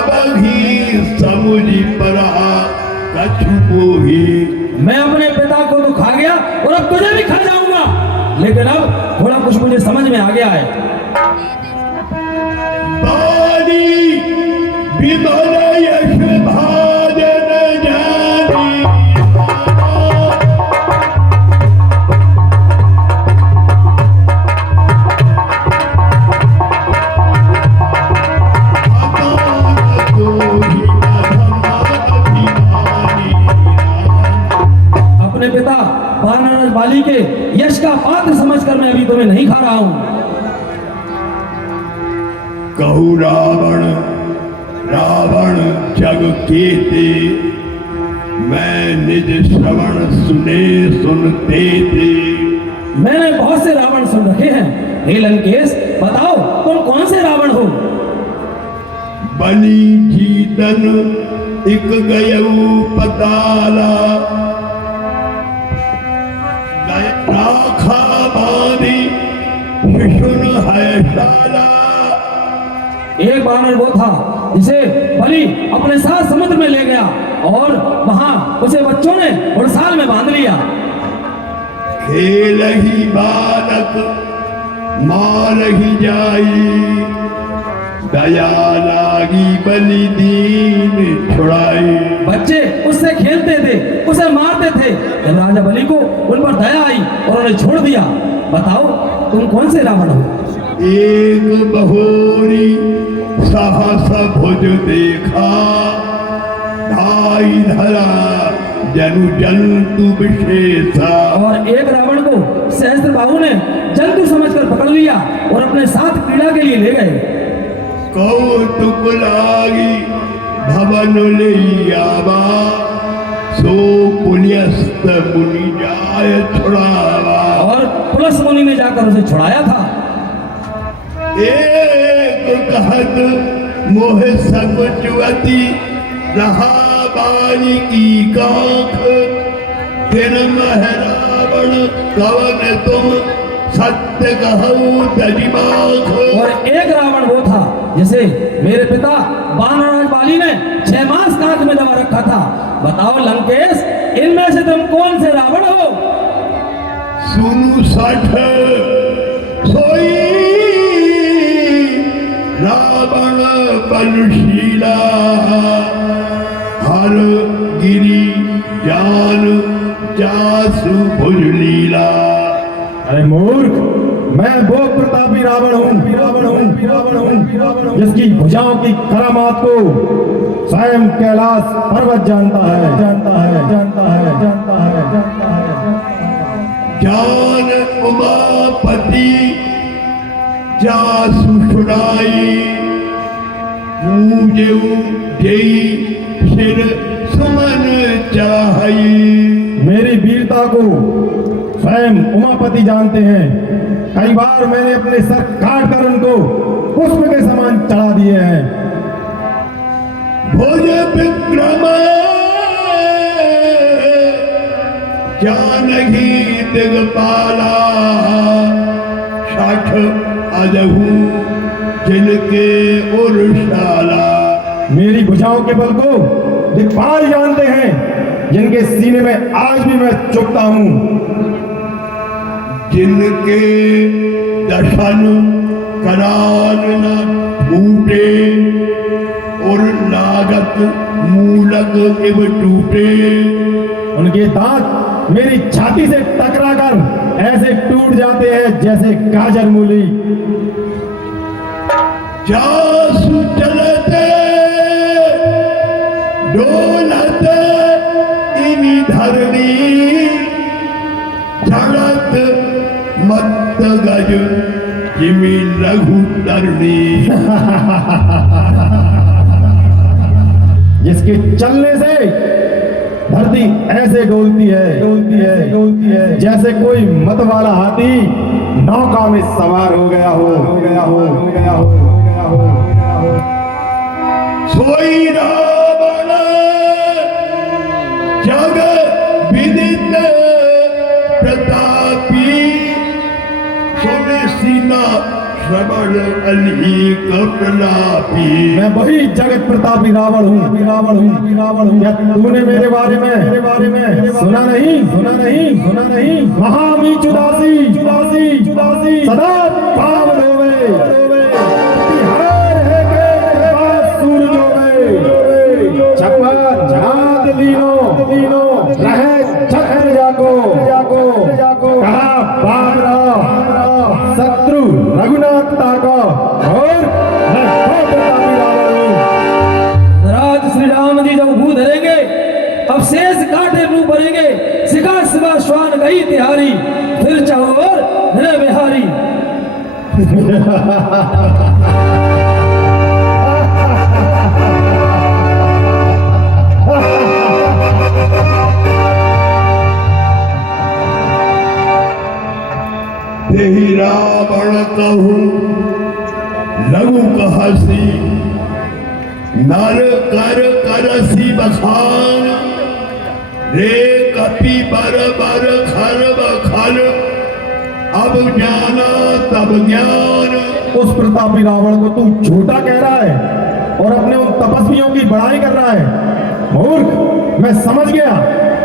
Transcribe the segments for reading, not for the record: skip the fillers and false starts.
अब ही समुझी परा कछु मोही। मैं अपने पिता को तो खा गया और अब तुझे भी खा जाऊंगा, लेकिन अब थोड़ा कुछ मुझे समझ में आ गया है। बाली विमल यश भाजन जानी, अपने पिता वानर बाली के यश का पात्र समझकर मैं अभी तुम्हें नहीं खा रहा हूं। कहु रावण रावण जग केते, मैं निज श्रवण सुने सुनते थे। मैंने बहुत से रावण सुन रखे हैं। हे लंकेश, बताओ तुम कौन से रावण हो? बलि जीतन इक गयऊ पताला, राखा बांधी शिशुन है शाला। एक वानर वो था जिसे बलि अपने साथ समुद्र में ले गया और वहां उसे बच्चों ने घुड़साल में बांध लिया। खेल ही बालक मार ही जाई, दया लागी बलि दीन छुड़ाई। बच्चे उससे खेलते थे, उसे मारते थे, जब राजा बलि को उन पर दया आई और उन्हें छोड़ दिया। बताओ तुम कौन से रावण हो? एक बहोरी सहस भुज देखा, ढाई धरा जनु जंतु विशेषा। और एक रावण को सहस्त्र बाहु ने जंतु समझकर पकड़ लिया और अपने साथ क्रीड़ा के लिए ले गए। कौतुक लागी भवन ले आवा, सो पुण्यस्त मुनि जाय छुड़ावा। और पुलस मुनि ने जाकर उसे छुड़ाया था। एक कहत मोह सब जुअती, रहा बाली की काख। फिर मह रावण कवन तुम सत्य कहूँ तजिमाख। और एक रावण वो था जिसे मेरे पिता वानर बाली ने 6 मास कांख में दबा रखा था। बताओ लंकेश, इनमें से तुम कौन से रावण हो? सुनु सठ सोई रावण बलशीला, हर गिरी जान जासु भुज लीला। अरे मूर्ख, मैं वो प्रतापी रावण हूँ जिसकी भुजाओं की करामात को स्वयं कैलाश पर्वत जानता है। जान उमापति जासु सुनाई, पूजऊ जई सिर सुमन चाहई। मेरी वीरता को स्वयं उमापति जानते हैं। कई बार मैंने अपने सर काट कर उनको पुष्प के समान चढ़ा दिए हैं। भुज विक्रम जानकी दिगपाला, साठ अजहू जिनके उर्शाला। मेरी भुजाओं के बल को दिक्पाल जानते हैं, जिनके सीने में आज भी मैं चुभता हूँ। जिनके दर्शन कराल न फूटे, और लागत मूलक इव टूटे। उनके दांत मेरी छाती से टकराकर ऐसे टूट जाते हैं जैसे गाजर मूली। जासु चलते डोलते इनी धरनी, चढ़त मत गज जिमी लघु तरनी। जिसके चलने से धरती ऐसे डोलती है जैसे कोई मत वाला हाथी नौका में सवार हो गया हो। सोई रावण जग विदित प्रतापी, सुन सीना श्रवण अली कपलापी। मैं वही जगत प्रतापी रावण हूँ। क्या तूने मेरे बारे में सुना नहीं? महामीच उदासी सदा भाव रोवे, हार है के पास सूरज होवे। छप्पन नाद लीनो रहे छत्र जाको, कहा भाग रहा शत्रु रघुनाथ ताको, और मैं बहुत प्रतापी रावण हूँ। राज श्री राम जी जब भू धरेंगे, अब शेष काटे मुंह भरेंगे, सिखा सिवा श्वान गई तिहारी, फिर चाहो और मेरे बिहारी। तेहि रावण कहूँ लघु कहसी, नर कर करसी बखान, रे कपि बर खर बखल, अब जाना तब ज्ञान। उस प्रतापी रावण को तू झूठा कह रहा है और अपने उन तपस्वियों की बड़ाई कर रहा है। मूर्ख, मैं समझ गया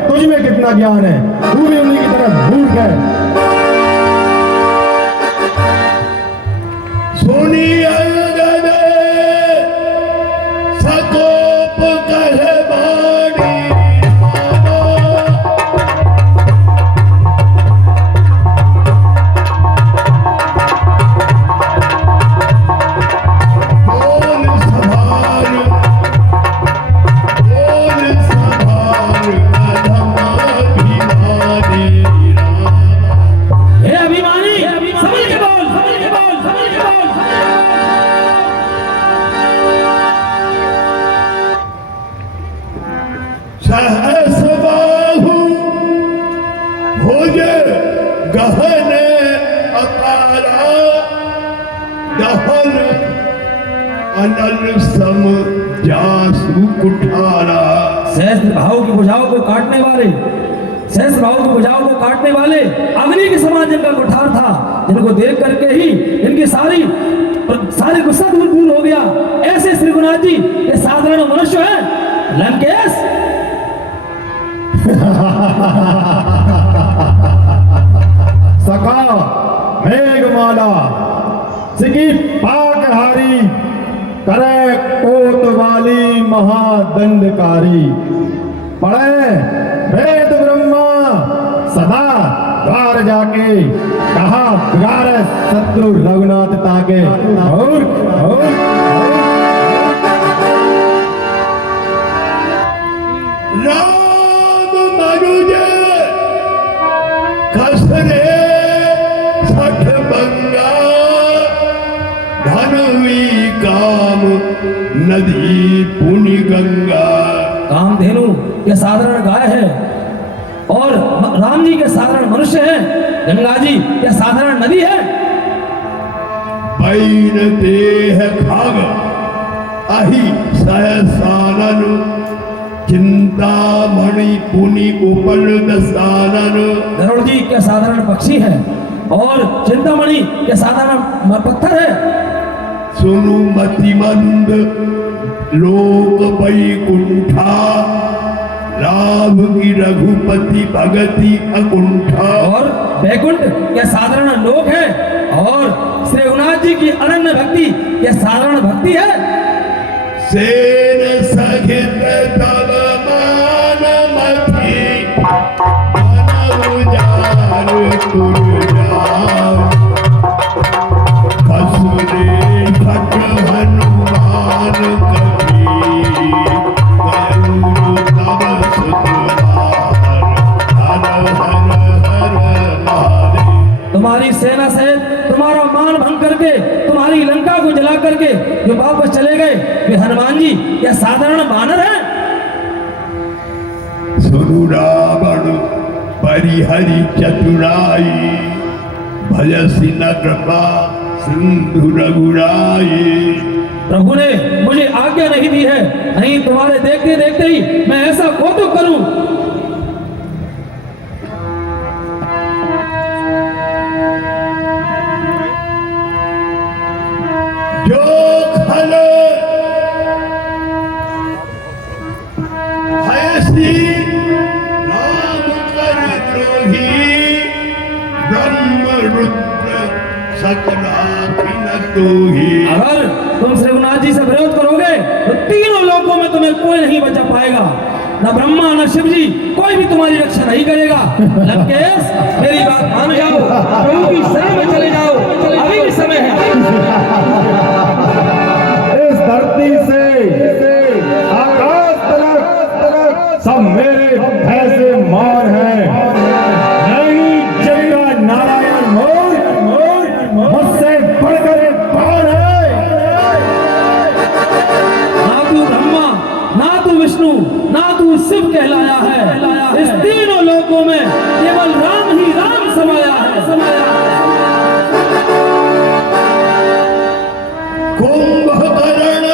तुझ में कितना ज्ञान है, तू भी उन्हीं की तरह मूर्ख है। सुनी अंगद सकोप कह बाणी, बोल सभार अधमाभिमानी राम। हे अभिमानी, समझ के बोल। सहस बाहु भुज गहन अपारा, दहन अनल सम जासु कुठारा। सहस्त्र भाव की भुजाओं को काटने वाले अग्नि के समान जिनका कुठार था, जिनको देख करके ही इनकी सारी गुस्सा दूर हो गया। ऐसे श्री रघुनाथ जी ये साधारण मनुष्य है। लंकेश, सका मेघमाला सिकी पाकहारी, करे कोतवाली महादंडकारी। पढ़े वेद ब्रह्मा सदा द्वार जाके, कहा बिगाड़ शत्रु रघुनाथ ताके। और राम मनुज खसरे सठ बंगा, धनवी काम नदी पुनि गंगा। कामधेनु ये साधारण गाय है और राम जी के साधारण मनुष्य हैं। गंगा जी ये साधारण नदी है। बैन देह खाग अहि सहसानन, चिंतामणि पुनि उपल दसानन। गरुड़ जी के साधारण पक्षी है और चिंतामणि के साधारण पत्थर है। सुनु मतिमंद लोक वैकुंठा, लाभ की रघुपति भगति अकुंठा। और वैकुंठ ये साधारण लोक है और श्री रघुनाथ जी की अनन्य भक्ति ये साधारण भक्ति है। सेन सहित तब मान मथि, मन उजार तुरजार, कसुरे खट हनुमान कपि, गरुड़ तब सुतवार, हर हर हर हरे। तुम्हारी सेना सहित तुम्हारा मान भंग करके, तुम्हारी लंका को जला करके जो वापस चले गए वे हनुमान जी क्या साधारण वानर है। सुनु रावण परिहरि चतुराई, भजसि न कृपा सिंधु रघुराई। प्रभु ने मुझे आज्ञा नहीं दी है, नहीं तुम्हारे देखते देखते ही मैं ऐसा कौतुक करूं। जो खल ऐसी राम कर द्रोही ब्रह्म रुद्र सकलाखिन तोही। अगर तुम श्री रघुनाथ जी से विरोध करोगे तो तीनों लोकों में तुम्हें कोई नहीं बचा पाएगा, न ब्रह्मा न शिव जी, कोई भी तुम्हारी रक्षा नहीं करेगा। लंकेश मेरी बात मान जाओ, प्रभु की शरण में चले जाओ, अभी भी समय है। इस धरती से आकाश तक सब मेरे भय से मान है। नहीं जगता नारायण मोर मुझसे बढ़कर एक कौन है? ना तू ब्रह्मा, ना तू विष्णु, ना तू शिव कहलाया है। इस तीनों लोकों में केवल राम ही राम समाया है। कुंभकर्ण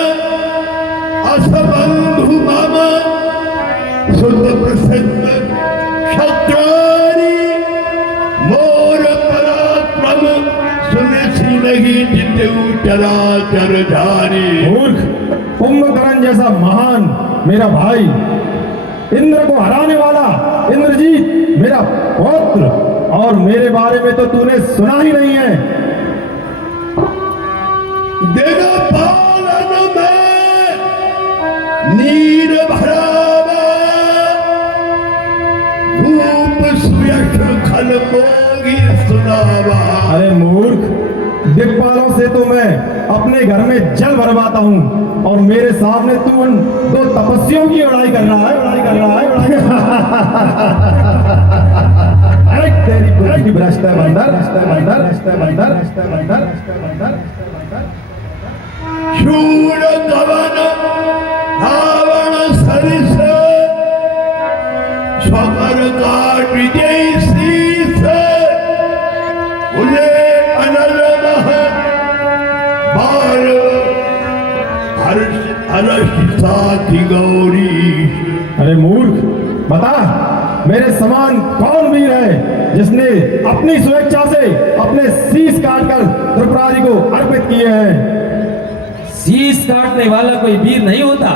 असबंधु मम सुत प्रसिद्ध क्षत्रारि मोर पराक्रम सुनिश्री नहीं जितेऊ चराचर धारी। मूर्ख, कुंभकर्ण जैसा महान मेरा भाई, इंद्र को हराने वाला इंद्रजीत मेरा पौत्र, और मेरे बारे में तो तूने सुना ही नहीं है। दिन पालन में नीर भरावा भूप सुयश खल पोगी सुनावा। अरे मूर्ख, दिक्पालों से तो मैं अपने घर में जल भरवाता हूँ, और मेरे सामने तू उन दो तपस्वियों की लड़ाई कर रहा है। अरे तेरी बुद्धि की भ्रष्ट है बंदर। शूर कवन रावण सरिस स्वकर काट जैसीस उन्हें अनल मह बार हर्ष साथी गौरी। अरे मूर्ख, बता मेरे समान कौन वीर है जिसने अपनी स्वेच्छा से अपने शीश काटकर त्रिपुरारी को अर्पित किए हैं? शीश काटने वाला कोई वीर नहीं होता।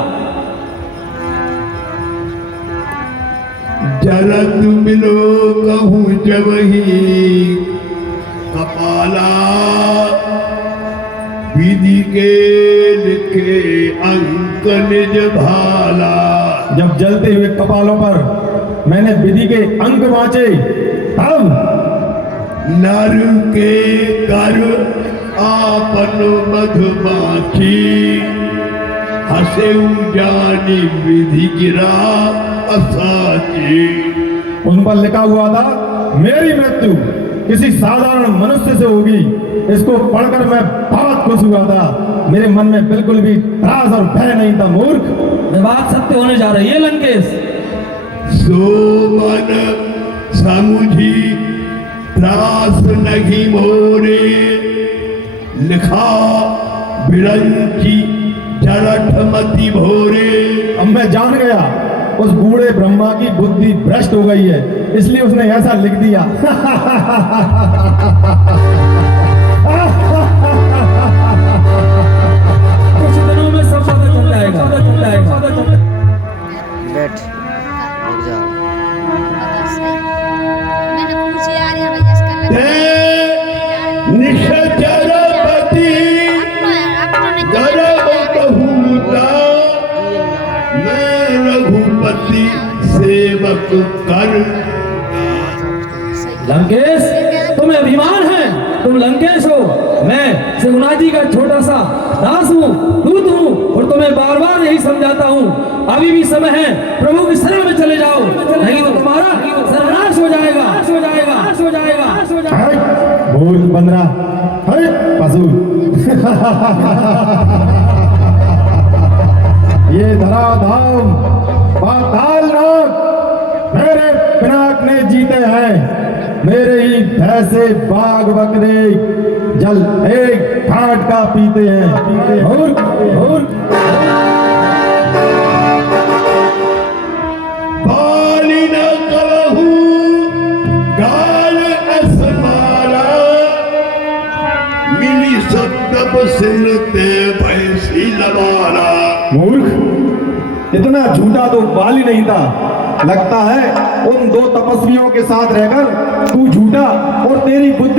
जरत मिलो कहूँ जब ही कपाला विधि के लिखे अंक निज भाला। जब जलते हुए कपालों पर मैंने विधि के अंक वांचे, तब नर के कर आपन मधुमाछी हसे जानी विधि गिरा असाची। उन पर लिखा हुआ था मेरी मृत्यु किसी साधारण मनुष्य से होगी। इसको पढ़कर मैं बहुत खुश हुआ था। मेरे मन में बिल्कुल भी त्रास और भय नहीं था। मूर्ख, ये बात सत्य होने जा रही है लंकेश। सो मन समुझी त्रास नहीं मोरे लिखा बिरंची जड़ठमति भोरे। अब मैं जान गया उस बूढ़े ब्रह्मा की बुद्धि भ्रष्ट हो गई है, इसलिए उसने ऐसा लिख दिया। कुछ दिनों में सब पता चल जाएगा। बैठ जाओ। मैंने पूछी आ रही है भैया इसका ते निश्चरपति गर्भ कहूता मैं रघुपति सेवक कर। लंकेश तुम्हें अभिमान है, तुम लंकेश हो। मैं श्री रघुनाथ जी का छोटा सा दास हूँ, दूत हूँ, और तुम्हें बार बार यही समझाता हूँ, अभी भी समय है, प्रभु की शरण में चले जाओ, नहीं तो तुम्हारा सर्वनाश हो जाएगा। भूल बंदरा, पशु। ये धराधाम पातालनाथ मेरे पिनाक ने जीते हैं। मेरे ही भय से बाघ बकरे जल एक घाट का पीते हैं। और पाली न कहूँ गाल असमारा मिली सत्य सिनते भैंसी लवाना। मूर्ख, इतना झूठा तो बाल ही नहीं था। लगता है उन दो तपस्वियों के साथ रहकर तू झूठा और तेरी बुद्धि